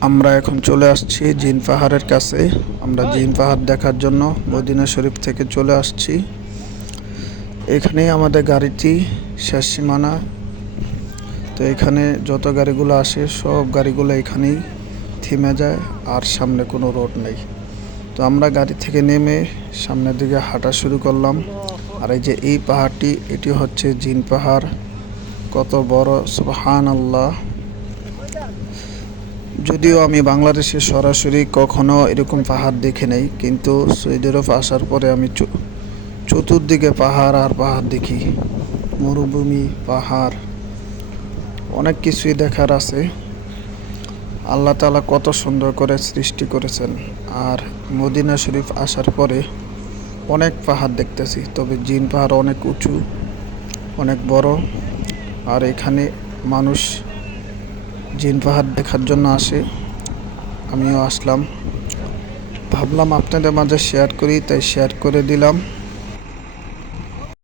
আমরা এখন চলে আসছি জিন পাহাড়ের কাছে। আমরা জিন পাহাড় দেখার জন্য মদিনা শরীফ থেকে চলে আসছি। এখানেই আমাদের গাড়িটি শেষ সীমানা। তো এখানে যত গাড়িগুলো আসে, সব গাড়িগুলো এখানেই থেমে যায়, আর সামনে কোনো রোড নেই। তো আমরা গাড়ি থেকে নেমে সামনের দিকে হাঁটা শুরু করলাম। আর এই যে এই পাহাড়টি, এটি হচ্ছে জিন পাহাড়। কত বড় সুবহান আল্লাহ যদিও আমি বাংলাদেশে সরাসরি কখনো এরকম পাহাড় দেখে নেই, কিন্তু সৌদি আরব আসার পরে আমি চতুর্দিকে পাহাড় আর পাহাড় দেখি। মরুভূমি, পাহাড়, অনেক কিছুই দেখার আছে। আল্লাহ তালা কত সুন্দর করে সৃষ্টি করেছেন। আর মদিনা শরীফ আসার পরে অনেক পাহাড় দেখতেছি, তবে জিন পাহাড় অনেক উঁচু, অনেক বড়। আর এখানে মানুষ জিন পাহাড় দেখার জন্য আসে। আমিও আসলাম। ভাবলাম আপনাদের মাঝে শেয়ার করি, তাই শেয়ার করে দিলাম।